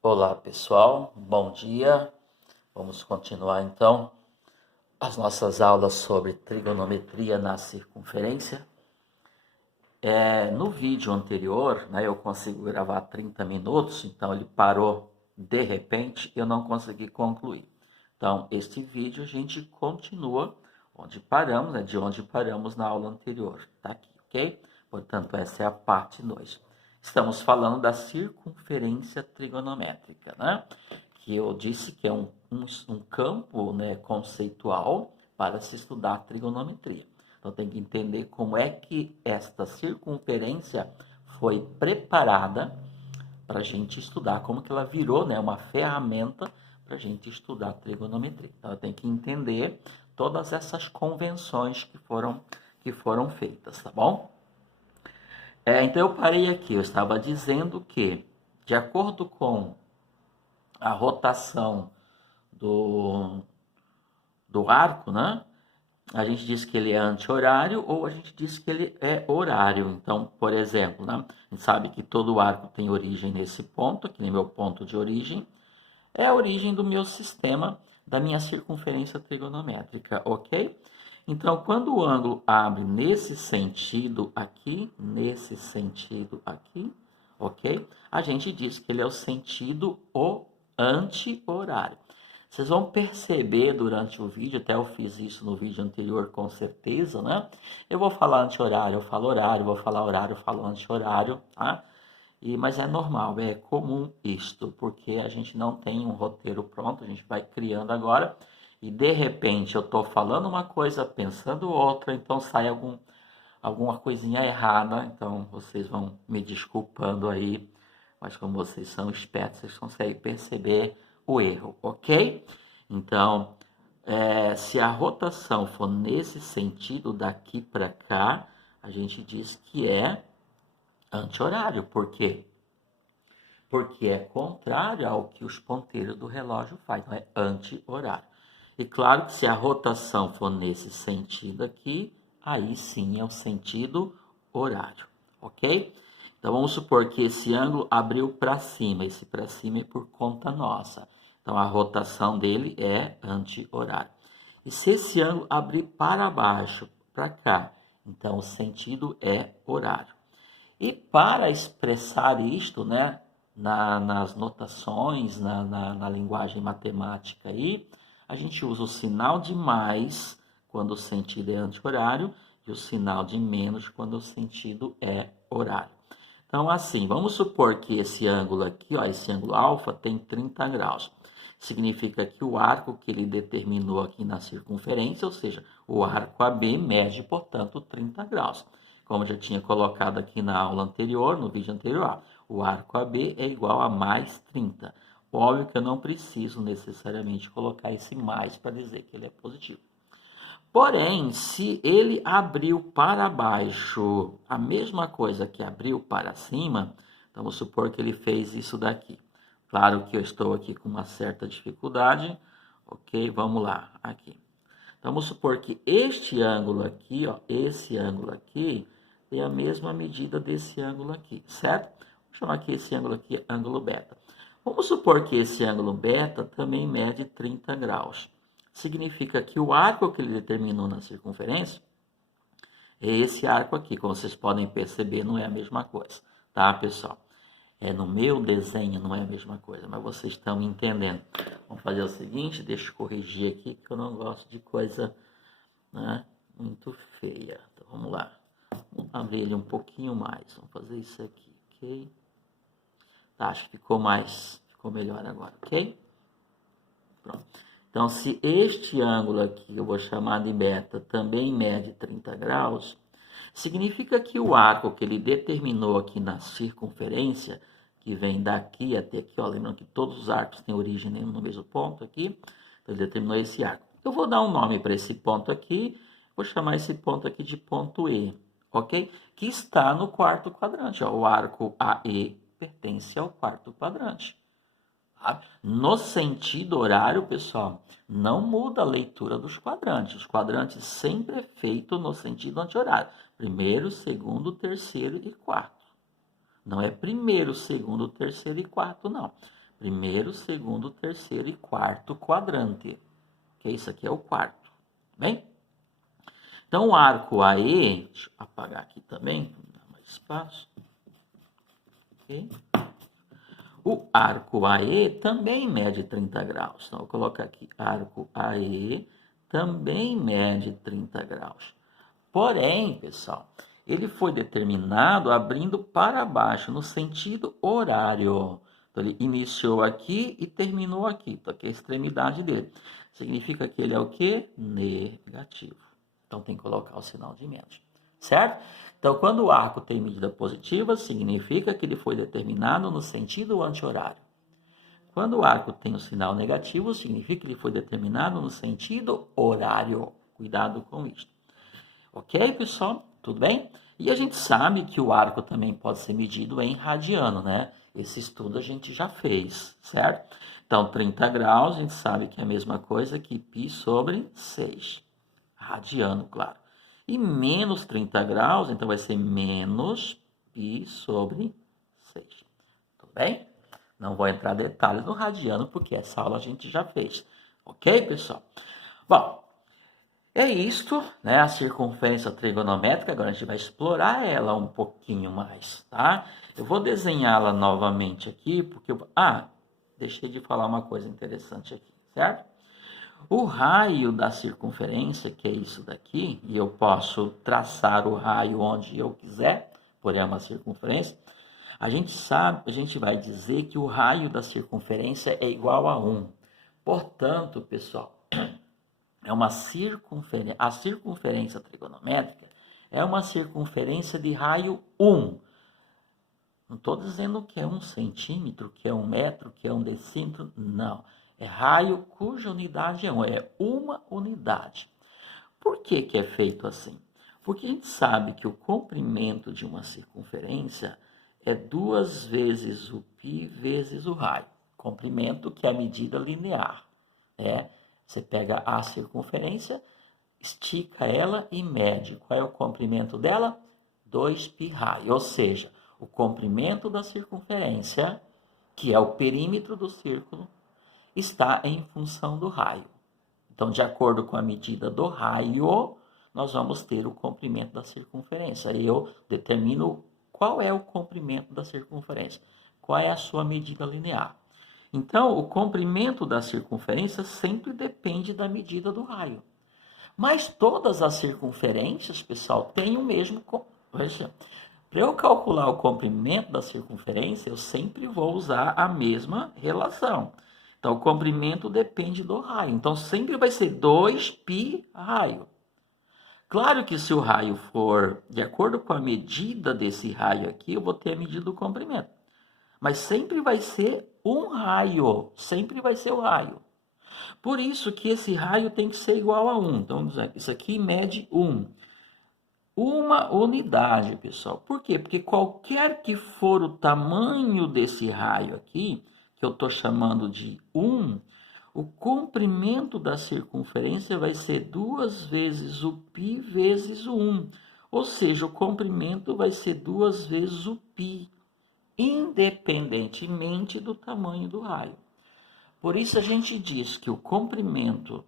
Olá pessoal, bom dia. Vamos continuar então as nossas aulas sobre trigonometria na circunferência. No vídeo anterior, eu consigo gravar 30 minutos, então ele parou de repente e eu não consegui concluir. Então, este vídeo a gente continua onde paramos, de onde paramos na aula anterior. Tá aqui, ok? Portanto, essa é a parte 2. Estamos falando da circunferência trigonométrica, né? Que eu disse que é um campo, conceitual para se estudar trigonometria. Então tem que entender como é que esta circunferência foi preparada para a gente estudar, como que ela virou, uma ferramenta para a gente estudar trigonometria. Então eu tenho que entender todas essas convenções que foram feitas, tá bom? Então eu parei aqui, eu estava dizendo que, de acordo com a rotação do, do arco, né? A gente diz que ele é anti-horário ou a gente diz que ele é horário. Então, por exemplo, né? A gente sabe que todo arco tem origem nesse ponto, aqui no meu ponto de origem. É a origem do meu sistema, da minha circunferência trigonométrica, ok? Então, quando o ângulo abre nesse sentido aqui, ok? A gente diz que ele é o sentido anti-horário. Vocês vão perceber durante o vídeo, até eu fiz isso no vídeo anterior com certeza, né? Eu vou falar anti-horário, eu falo horário, vou falar horário, eu falo anti-horário, tá? Mas é normal, é comum isto, porque a gente não tem um roteiro pronto, a gente vai criando agora, e de repente eu estou falando uma coisa, pensando outra, então sai alguma coisinha errada, então vocês vão me desculpando aí, mas como vocês são espertos, vocês conseguem perceber o erro, ok? Então, se a rotação for nesse sentido daqui para cá, a gente diz que é anti-horário. Por quê? Porque é contrário ao que os ponteiros do relógio fazem, então é anti-horário. E claro que se a rotação for nesse sentido aqui, aí sim é o sentido horário, ok? Então vamos supor que esse ângulo abriu para cima, esse para cima é por conta nossa. Então a rotação dele é anti-horário. E se esse ângulo abrir para baixo, para cá, então o sentido é horário. E para expressar isto, nas notações, na linguagem matemática aí, a gente usa o sinal de mais quando o sentido é anti-horário e o sinal de menos quando o sentido é horário. Então, assim, vamos supor que esse ângulo aqui, ó, esse ângulo alfa, tem 30 graus. Significa que o arco que ele determinou aqui na circunferência, ou seja, o arco AB mede, portanto, 30 graus. Como eu já tinha colocado aqui na aula anterior, no vídeo anterior, o arco AB é igual a mais 30. Óbvio que eu não preciso necessariamente colocar esse mais para dizer que ele é positivo. Porém, se ele abriu para baixo a mesma coisa que abriu para cima, então vamos supor que ele fez isso daqui. Claro que eu estou aqui com uma certa dificuldade, ok? Vamos lá, aqui. Então vamos supor que este ângulo aqui, ó, esse ângulo aqui, tem a mesma medida desse ângulo aqui, certo? Vou chamar aqui esse ângulo aqui, ângulo beta. Vamos supor que esse ângulo beta também mede 30 graus. Significa que o arco que ele determinou na circunferência é esse arco aqui. Como vocês podem perceber, não é a mesma coisa, tá, pessoal? No meu desenho não é a mesma coisa, mas vocês estão entendendo. Vamos fazer o seguinte, deixa eu corrigir aqui, que eu não gosto de coisa, muito feia. Então, vamos lá. Vamos abrir ele um pouquinho mais. Vamos fazer isso aqui, ok? Tá, acho que ficou melhor agora, ok? Pronto. Então, se este ângulo aqui, eu vou chamar de beta, também mede 30 graus, significa que o arco que ele determinou aqui na circunferência, que vem daqui até aqui, ó, lembrando que todos os arcos têm origem no mesmo ponto aqui, então ele determinou esse arco. Eu vou dar um nome para esse ponto aqui, vou chamar esse ponto aqui de ponto E, ok? Que está no quarto quadrante, ó, o arco AE pertence ao quarto quadrante. No sentido horário, pessoal, não muda a leitura dos quadrantes. Os quadrantes sempre é feito no sentido anti-horário. Primeiro, segundo, terceiro e quarto. Não é primeiro, segundo, terceiro e quarto, não. Primeiro, segundo, terceiro e quarto quadrante. Que isso aqui é o quarto, bem? Então, o arco AE, deixa eu apagar aqui também, para dar mais espaço. Okay. O arco AE também mede 30 graus. Então, eu vou colocar aqui, arco AE também mede 30 graus. Porém, pessoal, ele foi determinado abrindo para baixo, no sentido horário. Então, ele iniciou aqui e terminou aqui. Então, aqui é a extremidade dele. Significa que ele é o quê? Negativo. Então, tem que colocar o sinal de menos. Certo? Então, quando o arco tem medida positiva, significa que ele foi determinado no sentido anti-horário. Quando o arco tem o sinal negativo, significa que ele foi determinado no sentido horário. Cuidado com isso. Ok, pessoal? Tudo bem? E a gente sabe que o arco também pode ser medido em radiano, né? Esse estudo a gente já fez, certo? Então, 30 graus, a gente sabe que é a mesma coisa que π sobre 6. Radiano, claro. E menos 30 graus, então vai ser menos π sobre 6. Tudo bem? Não vou entrar em detalhes no radiano, porque essa aula a gente já fez. Ok, pessoal? Bom, é isto, né? A circunferência trigonométrica. Agora a gente vai explorar ela um pouquinho mais, tá? Eu vou desenhá-la novamente aqui, porque deixei de falar uma coisa interessante aqui, certo? O raio da circunferência, que é isso daqui, e eu posso traçar o raio onde eu quiser, porém é uma circunferência. A gente vai dizer que o raio da circunferência é igual a 1. Portanto, pessoal, é uma circunferência. A circunferência trigonométrica é uma circunferência de raio 1. Não estou dizendo que é 1 centímetro, que é 1 metro, que é 1 decímetro. Não. É raio cuja unidade é 1. É uma unidade. Por que que é feito assim? Porque a gente sabe que o comprimento de uma circunferência é 2 vezes o π vezes o raio. Comprimento que é a medida linear, né? Você pega a circunferência, estica ela e mede. Qual é o comprimento dela? 2π raio. Ou seja, o comprimento da circunferência, que é o perímetro do círculo, está em função do raio. Então, de acordo com a medida do raio, nós vamos ter o comprimento da circunferência. E eu determino qual é o comprimento da circunferência, qual é a sua medida linear. Então, o comprimento da circunferência sempre depende da medida do raio. Mas todas as circunferências, pessoal, têm o mesmo... Para eu calcular o comprimento da circunferência, eu sempre vou usar a mesma relação. Então, o comprimento depende do raio. Então, sempre vai ser 2π raio. Claro que se o raio for de acordo com a medida desse raio aqui, eu vou ter a medida do comprimento. Mas sempre vai ser um raio. Sempre vai ser o raio. Por isso que esse raio tem que ser igual a 1. Então, isso aqui mede 1. Uma unidade, pessoal. Por quê? Porque qualquer que for o tamanho desse raio aqui, que eu estou chamando de 1, o comprimento da circunferência vai ser 2 vezes o π vezes o 1. Ou seja, o comprimento vai ser 2 vezes o π, independentemente do tamanho do raio. Por isso a gente diz que o comprimento,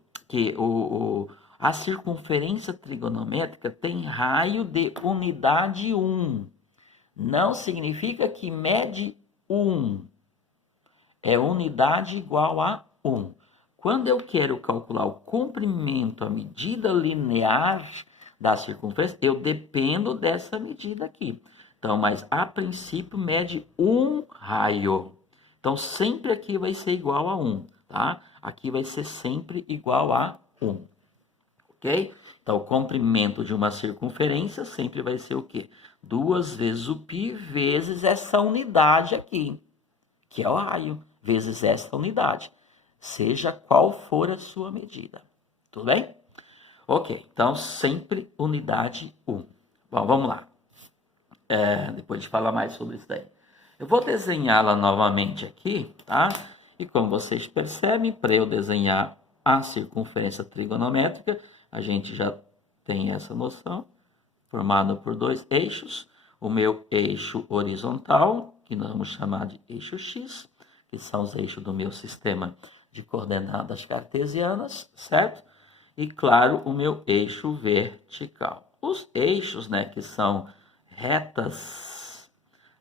a circunferência trigonométrica tem raio de unidade 1. Não significa que mede 1. É unidade igual a 1. Quando eu quero calcular o comprimento, a medida linear da circunferência, eu dependo dessa medida aqui. Então, mas a princípio mede 1 raio. Então, sempre aqui vai ser igual a 1, tá? Aqui vai ser sempre igual a 1, ok? Então, o comprimento de uma circunferência sempre vai ser o quê? 2 vezes o π vezes essa unidade aqui, que é o raio, vezes essa unidade, seja qual for a sua medida. Tudo bem? Ok, então sempre unidade 1. Bom, vamos lá. Depois de falar mais sobre isso daí. Eu vou desenhá-la novamente aqui, tá? E como vocês percebem, para eu desenhar a circunferência trigonométrica, a gente já tem essa noção, formada por 2 eixos. O meu eixo horizontal, que nós vamos chamar de eixo X, que são os eixos do meu sistema de coordenadas cartesianas, certo? E, claro, o meu eixo vertical. Os eixos, né, que são retas,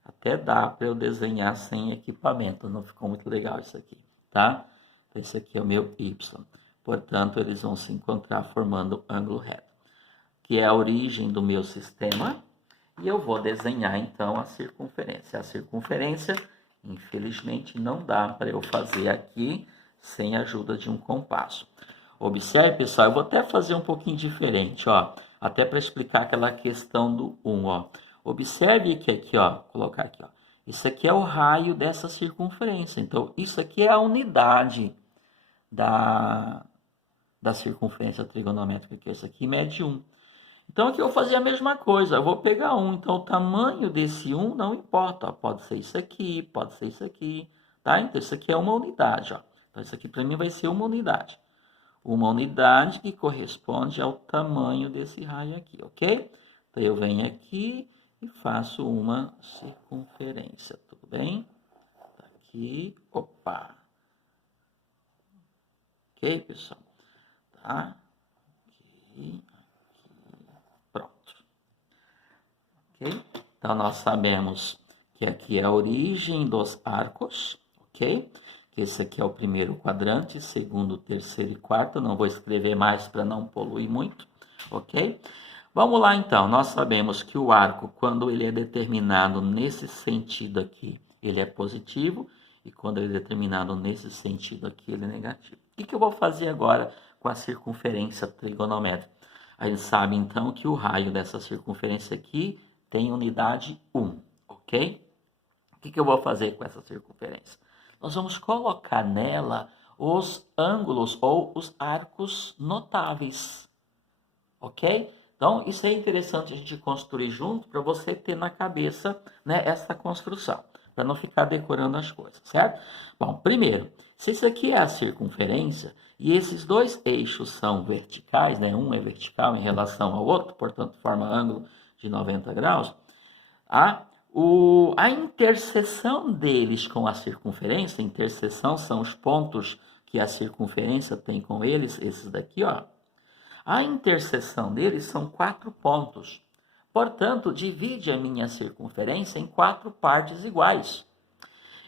até dá para eu desenhar sem equipamento, não ficou muito legal isso aqui, tá? Então, esse aqui é o meu Y. Portanto, eles vão se encontrar formando ângulo reto, que é a origem do meu sistema. E eu vou desenhar, então, a circunferência. A circunferência, infelizmente, não dá para eu fazer aqui sem a ajuda de um compasso. Observe, pessoal, eu vou até fazer um pouquinho diferente, ó, até para explicar aquela questão do 1, ó. Observe que aqui, ó, vou colocar aqui, ó, isso aqui é o raio dessa circunferência. Então, isso aqui é a unidade da circunferência trigonométrica, que isso aqui mede 1. Então, aqui eu vou fazer a mesma coisa, eu vou pegar 1, então o tamanho desse 1 não importa, ó, pode ser isso aqui, pode ser isso aqui, tá? Então, isso aqui é uma unidade, ó. Então, isso aqui para mim vai ser uma unidade. Uma unidade que corresponde ao tamanho desse raio aqui, ok? Então, eu venho aqui e faço uma circunferência, tudo bem? Tá aqui, opa. Ok, pessoal? Tá? Aqui. Okay? Então, nós sabemos que aqui é a origem dos arcos, ok? Que esse aqui é o primeiro quadrante, segundo, terceiro e quarto. Não vou escrever mais para não poluir muito, ok? Vamos lá, então. Nós sabemos que o arco, quando ele é determinado nesse sentido aqui, ele é positivo. E quando ele é determinado nesse sentido aqui, ele é negativo. O que eu vou fazer agora com a circunferência trigonométrica? A gente sabe, então, que o raio dessa circunferência aqui tem unidade 1, ok? O que eu vou fazer com essa circunferência? Nós vamos colocar nela os ângulos ou os arcos notáveis, ok? Então, isso é interessante a gente construir junto para você ter na cabeça, né, essa construção, para não ficar decorando as coisas, certo? Bom, primeiro, se isso aqui é a circunferência e esses dois eixos são verticais, né, um é vertical em relação ao outro, portanto, forma ângulo de 90 graus, a interseção deles com a circunferência, interseção são os pontos que a circunferência tem com eles, esses daqui, ó. A interseção deles são 4 pontos. Portanto, divide a minha circunferência em 4 partes iguais.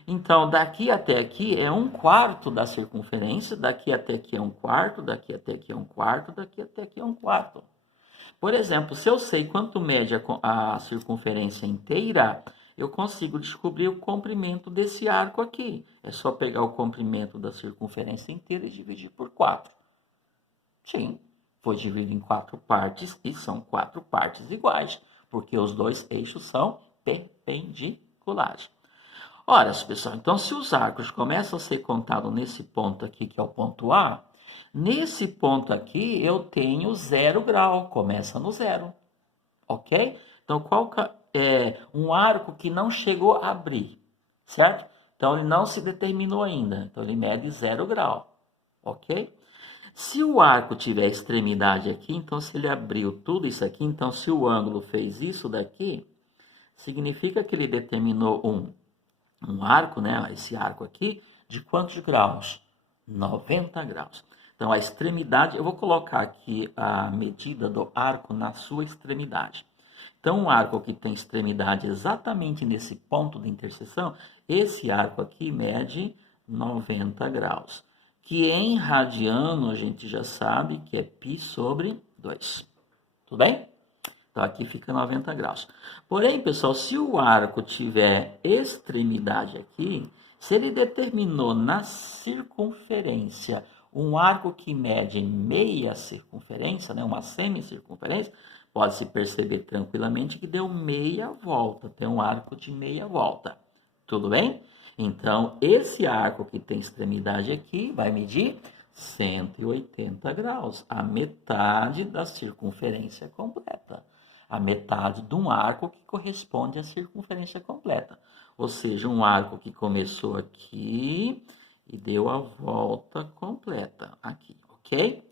Então, daqui até aqui é 1/4 da circunferência, daqui até aqui é 1/4, daqui até aqui é 1/4, daqui até aqui é 1/4. Por exemplo, se eu sei quanto mede a circunferência inteira, eu consigo descobrir o comprimento desse arco aqui. É só pegar o comprimento da circunferência inteira e dividir por 4. Sim, foi dividido em 4 partes e são 4 partes iguais, porque os dois eixos são perpendiculares. Ora, pessoal, então se os arcos começam a ser contados nesse ponto aqui, que é o ponto A, nesse ponto aqui eu tenho 0 grau, começa no 0, ok? Então, qual é um arco que não chegou a abrir, certo? Então, ele não se determinou ainda, então ele mede 0 grau, ok? Se o arco tiver extremidade aqui, então se ele abriu tudo isso aqui, então se o ângulo fez isso daqui, significa que ele determinou um arco, né? Esse arco aqui, de quantos graus? 90 graus. Então, a extremidade, eu vou colocar aqui a medida do arco na sua extremidade. Então, um arco que tem extremidade exatamente nesse ponto de interseção, esse arco aqui mede 90 graus. Que em radiano a gente já sabe que é π/2. Tudo bem? Então, aqui fica 90 graus. Porém, pessoal, se o arco tiver extremidade aqui, se ele determinou na circunferência um arco que mede meia circunferência, né, uma semicircunferência, pode-se perceber tranquilamente que deu meia volta, tem um arco de meia volta. Tudo bem? Então, esse arco que tem extremidade aqui vai medir 180 graus, a metade da circunferência completa. A metade de um arco que corresponde à circunferência completa. Ou seja, um arco que começou aqui e deu a volta completa aqui, ok?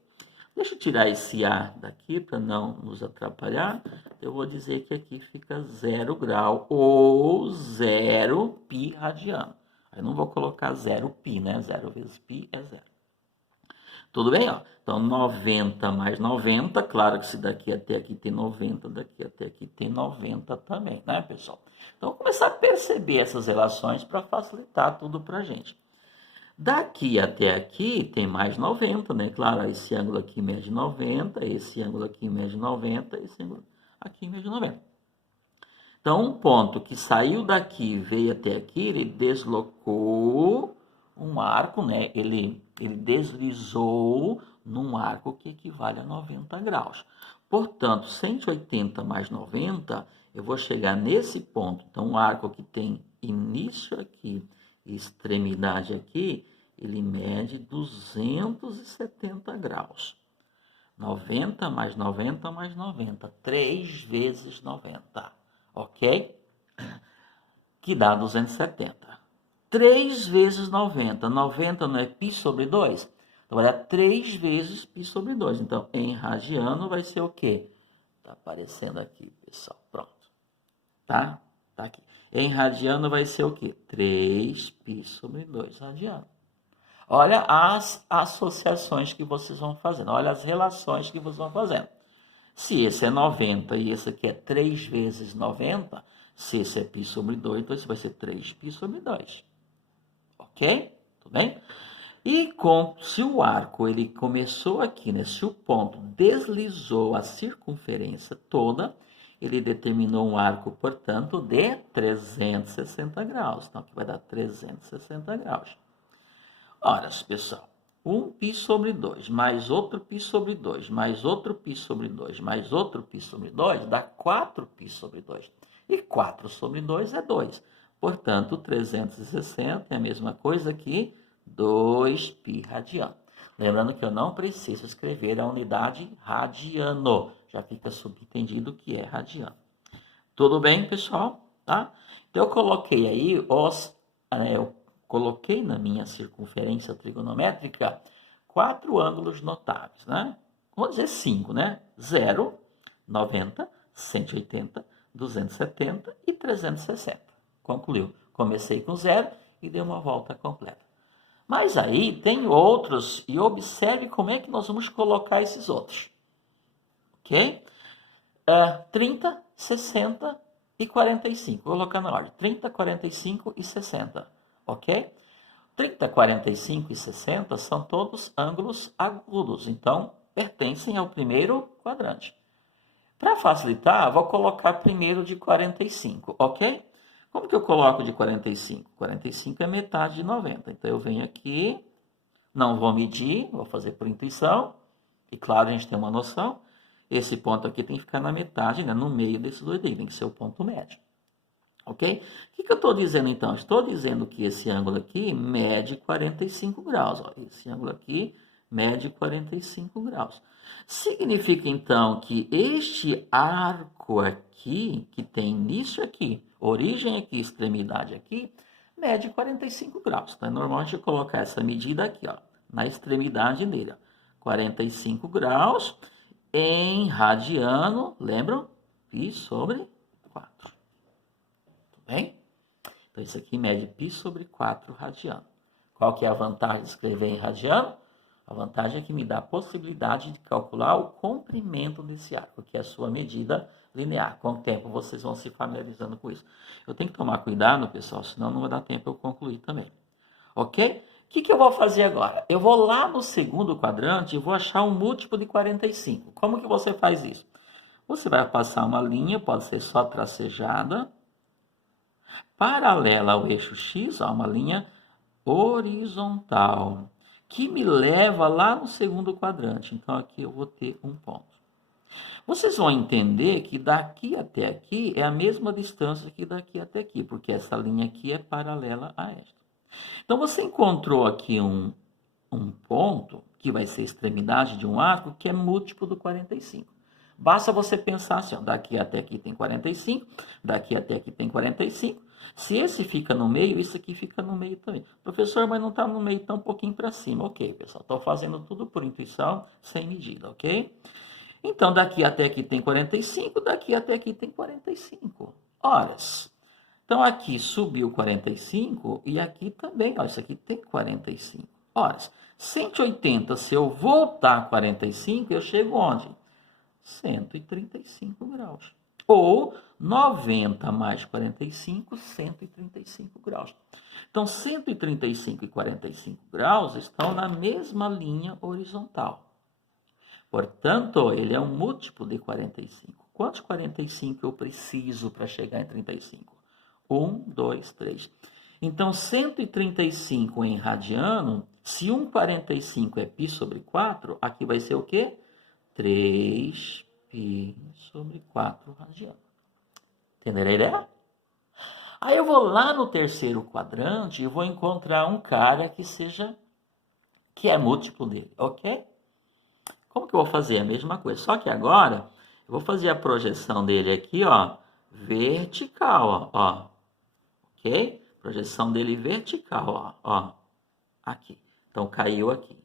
Deixa eu tirar esse A daqui para não nos atrapalhar. Eu vou dizer que aqui fica 0 grau ou 0 π radiano. Aí não vou colocar 0π, né? 0 vezes π é 0. Tudo bem? Ó. Então, 90 mais 90, claro que se daqui até aqui tem 90, daqui até aqui tem 90 também, né, pessoal? Então, vamos começar a perceber essas relações para facilitar tudo para a gente. Daqui até aqui tem mais 90, né? Claro, esse ângulo aqui mede 90, esse ângulo aqui mede 90, esse ângulo aqui mede 90. Então, um ponto que saiu daqui e veio até aqui, ele deslocou um arco, né? Ele deslizou num arco que equivale a 90 graus. Portanto, 180 mais 90, eu vou chegar nesse ponto. Então, um arco que tem início aqui e extremidade aqui, ele mede 270 graus. 90 mais 90 mais 90, 3 vezes 90, ok? Que dá 270. 3 vezes 90. 90 não é π sobre 2? Então, vai dar 3 vezes π sobre 2. Então, em radiano vai ser o quê? Está aparecendo aqui, pessoal. Pronto. Tá? Tá aqui. Em radiano vai ser o quê? 3π sobre 2 radiano. Olha as associações que vocês vão fazendo. Olha as relações que vocês vão fazendo. Se esse é 90 e esse aqui é 3 vezes 90, se esse é π sobre 2, então esse vai ser 3π sobre 2. Ok? Tudo bem? E se o arco ele começou aqui, né? Se o ponto deslizou a circunferência toda, ele determinou um arco, portanto, de 360 graus. Então, aqui vai dar 360 graus. Ora, pessoal, 1π sobre 2, mais outro π sobre 2, mais outro π sobre 2, mais outro π sobre 2, dá 4π sobre 2. E 4 sobre 2 é 2. Portanto, 360 é a mesma coisa que 2π radiano. Lembrando que eu não preciso escrever a unidade radiano. Já fica subentendido que é radiano. Tudo bem, pessoal? Tá? Então, eu coloquei aí eu coloquei na minha circunferência trigonométrica 4 ângulos notáveis, né? Vamos dizer 5, né? 0, 90, 180, 270 e 360. Concluiu. Comecei com 0 e dei uma volta completa. Mas aí tem outros, e observe como é que nós vamos colocar esses outros. Ok? 30, 60 e 45. Vou colocar na ordem. 30, 45 e 60. Ok? 30, 45 e 60 são todos ângulos agudos. Então, pertencem ao primeiro quadrante. Para facilitar, vou colocar primeiro de 45. Ok? Como que eu coloco de 45? 45 é metade de 90. Então, eu venho aqui, não vou medir, vou fazer por intuição. E claro, a gente tem uma noção. Esse ponto aqui tem que ficar na metade, né? No meio desses dois aqui, tem que ser o ponto médio. Ok? O que eu estou dizendo então? Estou dizendo que esse ângulo aqui mede 45 graus. Ó. Esse ângulo aqui mede 45 graus. Significa então que este arco aqui, que tem início aqui, origem aqui, extremidade aqui, mede 45 graus. Então é normal a gente colocar essa medida aqui, ó, na extremidade dele. Ó. 45 graus em radiano, lembram? Π sobre 4. Tudo bem? Então isso aqui mede π sobre 4 radiano. Qual que é a vantagem de escrever em radiano? A vantagem é que me dá a possibilidade de calcular o comprimento desse arco, que é a sua medida linear. Com o tempo vocês vão se familiarizando com isso. Eu tenho que tomar cuidado, pessoal, senão não vai dar tempo eu concluir também. Ok? O que eu vou fazer agora? Eu vou lá no segundo quadrante e vou achar um múltiplo de 45. Como que você faz isso? Você vai passar uma linha, pode ser só tracejada, paralela ao eixo X, ó, uma linha horizontal, que me leva lá no segundo quadrante. Então, aqui eu vou ter um ponto. Vocês vão entender que daqui até aqui é a mesma distância que daqui até aqui, porque essa linha aqui é paralela a esta. Então, você encontrou aqui um ponto, que vai ser a extremidade de um arco, que é múltiplo do 45. Basta você pensar assim, ó, daqui até aqui tem 45, daqui até aqui tem 45. Se esse fica no meio, isso aqui fica no meio também. Professor, mas não está no meio, está um pouquinho para cima. Ok, pessoal, estou fazendo tudo por intuição, sem medida, ok? Então, daqui até aqui tem 45, daqui até aqui tem 45. Horas. Então, aqui subiu 45 e aqui também, ó, isso aqui tem 45. Ora, 180, se eu voltar 45, eu chego onde? 135 graus. Ou 90 mais 45, 135 graus. Então, 135 e 45 graus estão na mesma linha horizontal. Portanto, ele é um múltiplo de 45. Quantos 45 eu preciso para chegar em 35? 1, 2, 3. Então, 135 em radiano, se 1,45 é π sobre 4, aqui vai ser o quê? 3π sobre 4 radiano. Entenderam a ideia? Aí eu vou lá no terceiro quadrante e vou encontrar um cara que é múltiplo dele, ok? Como que eu vou fazer? A mesma coisa, só que agora eu vou fazer a projeção dele aqui, ó, vertical, ó, ok? Projeção dele vertical, ó, aqui. Então caiu aqui.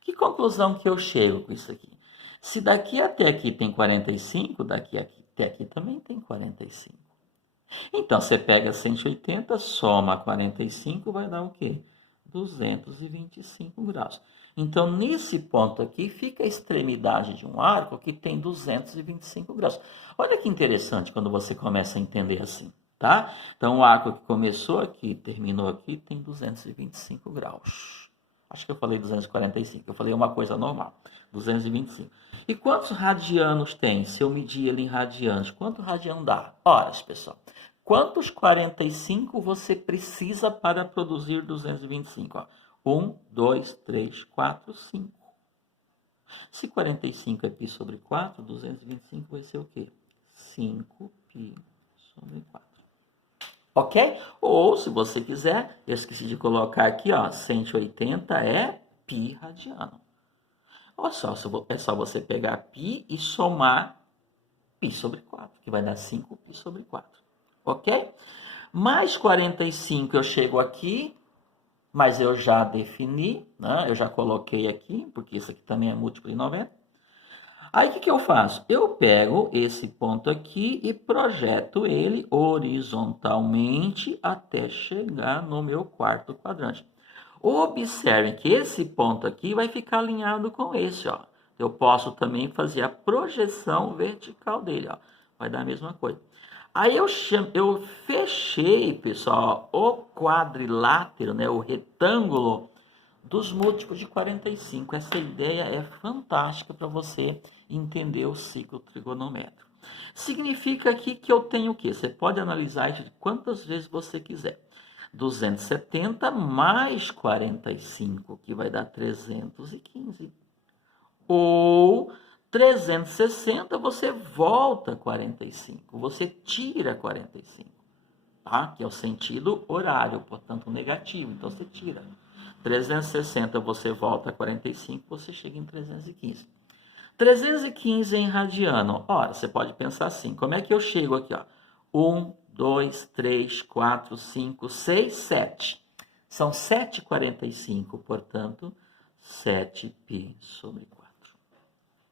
Que conclusão que eu chego com isso aqui? Se daqui até aqui tem 45, daqui até aqui também tem 45. Então, você pega 180, soma 45, vai dar o quê? 225 graus. Então, nesse ponto aqui, fica a extremidade de um arco que tem 225 graus. Olha que interessante quando você começa a entender assim, tá? Então, o arco que começou aqui, terminou aqui, tem 225 graus. Acho que eu falei 245, eu falei uma coisa normal, 225. E quantos radianos tem? Se eu medir ele em radianos, quanto radiano dá? Ora, pessoal, quantos 45 você precisa para produzir 225? 1, 2, 3, 4, 5. Se 45 é π sobre 4, 225 vai ser o quê? 5π sobre 4. Ok? Ou, se você quiser, eu esqueci de colocar aqui, ó, 180 é π radiano. Olha só, é só você pegar π e somar π sobre 4, que vai dar 5π sobre 4. Ok? Mais 45 eu chego aqui, mas eu já defini, né? Eu já coloquei aqui, porque isso aqui também é múltiplo de 90. Aí, o que eu faço? Eu pego esse ponto aqui e projeto ele horizontalmente até chegar no meu quarto quadrante. Observem que esse ponto aqui vai ficar alinhado com esse, ó. Eu posso também fazer a projeção vertical dele, ó. Vai dar a mesma coisa. Aí eu fechei, pessoal, o quadrilátero, né, o retângulo dos múltiplos de 45. Essa ideia é fantástica para você entender o ciclo trigonométrico. Significa aqui que eu tenho o quê? Você pode analisar isso de quantas vezes você quiser. 270 mais 45, que vai dar 315. Ou 360, você volta 45, você tira 45, tá? Que é o sentido horário, portanto negativo, então você tira. 360 você volta a 45, você chega em 315. 315 em radiano. Ora, você pode pensar assim, como é que eu chego aqui, ó? 1, 2, 3, 4, 5, 6, 7. São 7,45, portanto, 7π sobre 4.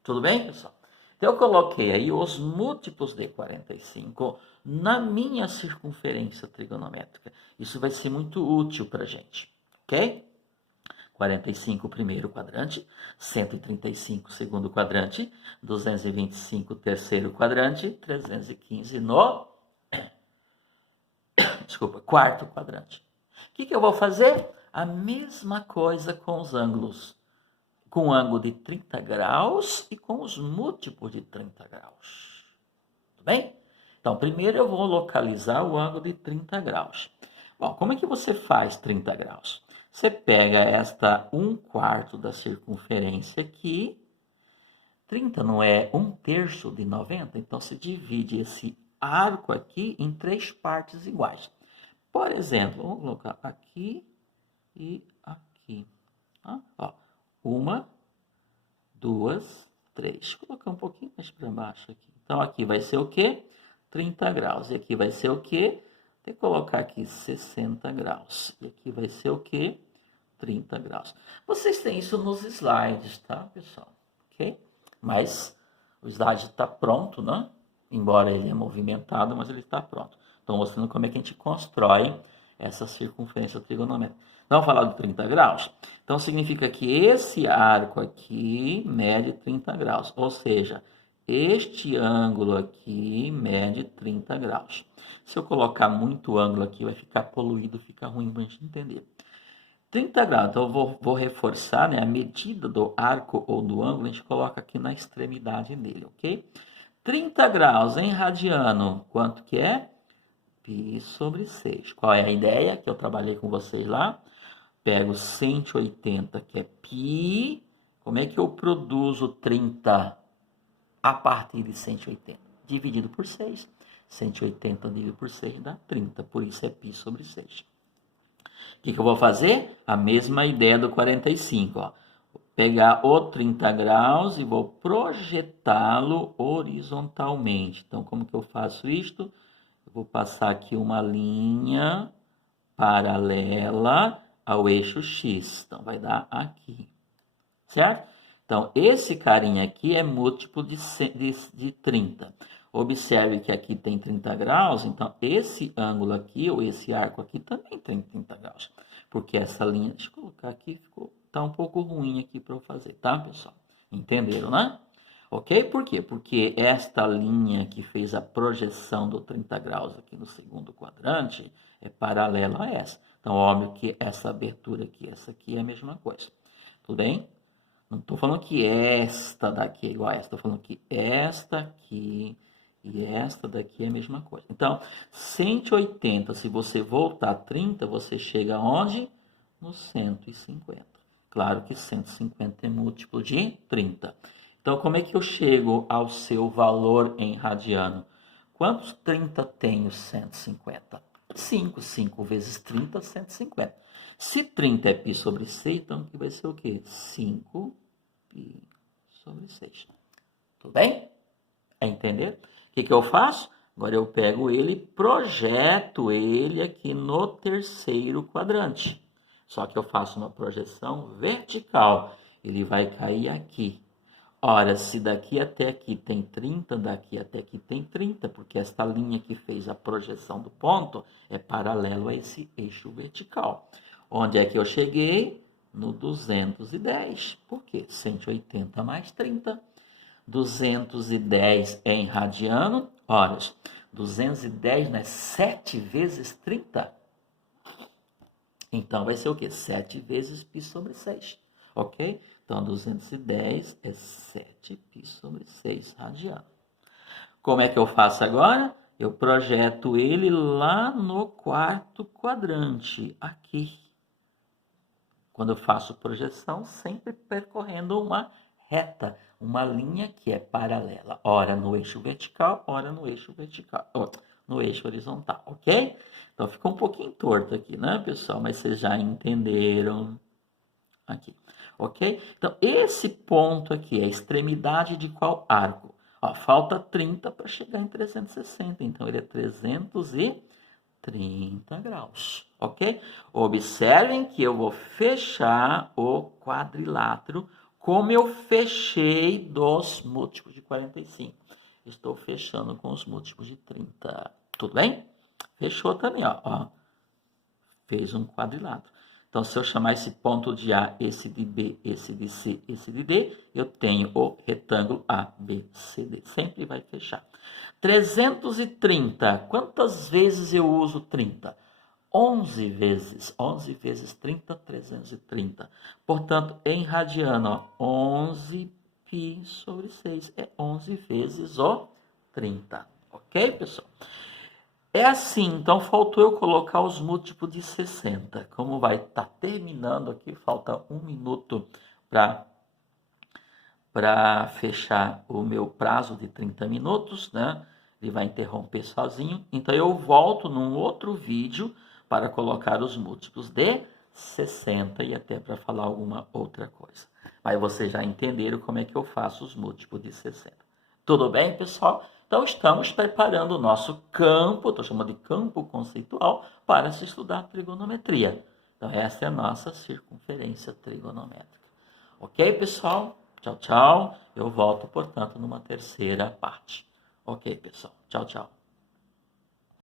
Tudo bem, pessoal? Então, eu coloquei aí os múltiplos de 45 na minha circunferência trigonométrica. Isso vai ser muito útil para a gente, ok? 45 primeiro quadrante, 135 segundo quadrante, 225 terceiro quadrante, 315 no quarto quadrante. O que eu vou fazer? A mesma coisa com os ângulos. Com o ângulo de 30 graus e com os múltiplos de 30 graus. Tudo bem? Então, primeiro eu vou localizar o ângulo de 30 graus. Bom, como é que você faz 30 graus? Você pega esta 1/4 da circunferência aqui. 30 não é 1/3 de 90? Então, você divide esse arco aqui em 3 partes iguais. Por exemplo, vamos colocar aqui e aqui. Ó. 1, 2, 3. Vou colocar um pouquinho mais para baixo aqui. Então, aqui vai ser o quê? 30 graus. E aqui vai ser o quê? Vou colocar aqui 60 graus. E aqui vai ser o quê? 30 graus. Vocês têm isso nos slides, tá, pessoal? Ok? Mas o slide está pronto, né? Embora ele é movimentado, mas ele está pronto. Estou mostrando como é que a gente constrói essa circunferência trigonométrica. Vamos falar do 30 graus? Então, significa que esse arco aqui mede 30 graus. Ou seja, este ângulo aqui mede 30 graus. Se eu colocar muito ângulo aqui, vai ficar poluído, fica ruim para a gente entender. 30 graus, então eu vou reforçar, né, a medida do arco ou do ângulo, a gente coloca aqui na extremidade dele, ok? 30 graus em radiano, quanto que é? Π sobre 6. Qual é a ideia que eu trabalhei com vocês lá? Pego 180, que é π. Como é que eu produzo 30 a partir de 180? Dividido por 6. 180 dividido por 6 dá 30, por isso é π sobre 6. O que eu vou fazer? A mesma ideia do 45, ó. Vou pegar o 30 graus e vou projetá-lo horizontalmente. Então, como que eu faço isto? Eu vou passar aqui uma linha paralela ao eixo X. Então, vai dar aqui. Certo? Então, esse carinha aqui é múltiplo de 30. Observe que aqui tem 30 graus, então esse ângulo aqui, ou esse arco aqui, também tem 30 graus. Porque essa linha, deixa eu colocar aqui, tá um pouco ruim aqui para eu fazer, tá, pessoal? Entenderam, né? Ok? Por quê? Porque esta linha que fez a projeção do 30 graus aqui no segundo quadrante é paralela a essa. Então, óbvio que essa abertura aqui, essa aqui é a mesma coisa. Tudo bem? Não estou falando que esta daqui é igual a esta, estou falando que esta aqui e esta daqui é a mesma coisa. Então, 180, se você voltar 30, você chega aonde? No 150. Claro que 150 é múltiplo de 30. Então, como é que eu chego ao seu valor em radiano? Quantos 30 tem o 150? 5. 5 vezes 30, 150. Se 30 é π sobre 6, então aqui vai ser o quê? 5 π sobre 6. Tudo bem? É entender? O que eu faço? Agora eu pego ele e projeto ele aqui no terceiro quadrante. Só que eu faço uma projeção vertical. Ele vai cair aqui. Ora, se daqui até aqui tem 30, daqui até aqui tem 30, porque esta linha que fez a projeção do ponto é paralelo a esse eixo vertical. Onde é que eu cheguei? No 210. Por quê? 180 mais 30. 210 é em radiano. Ora, 210 não é 7 vezes 30? Então, vai ser o quê? 7 vezes π sobre 6. Ok? Então, 210 é 7π sobre 6 radiano. Como é que eu faço agora? Eu projeto ele lá no quarto quadrante, aqui. Quando eu faço projeção, sempre percorrendo uma reta, uma linha que é paralela, ora no eixo vertical, ora no eixo no eixo horizontal, ok? Então ficou um pouquinho torto aqui, né, pessoal? Mas vocês já entenderam aqui, ok? Então esse ponto aqui é a extremidade de qual arco? Ó, falta 30 para chegar em 360, então ele é 330 graus, ok? Observem que eu vou fechar o quadrilátero como eu fechei dos múltiplos de 45. Estou fechando com os múltiplos de 30. Tudo bem? Fechou também, ó. Fez um quadrilátero. Então, se eu chamar esse ponto de A, esse de B, esse de C, esse de D, eu tenho o retângulo ABCD. Sempre vai fechar. 330. Quantas vezes eu uso 30? 11 vezes. 11 vezes 30, 330. Portanto, em radiano, ó, 11 π sobre 6 é 11 vezes o 30. Ok, pessoal? É assim, então faltou eu colocar os múltiplos de 60. Como vai estar terminando aqui, falta 1 minuto para fechar o meu prazo de 30 minutos, né? Ele vai interromper sozinho. Então eu volto num outro vídeo para colocar os múltiplos de 60 e até para falar alguma outra coisa. Mas vocês já entenderam como é que eu faço os múltiplos de 60. Tudo bem, pessoal? Então, estamos preparando o nosso campo, estou chamando de campo conceitual, para se estudar trigonometria. Então, essa é a nossa circunferência trigonométrica. Ok, pessoal? Tchau, tchau. Eu volto, portanto, numa terceira parte. Ok, pessoal. Tchau, tchau.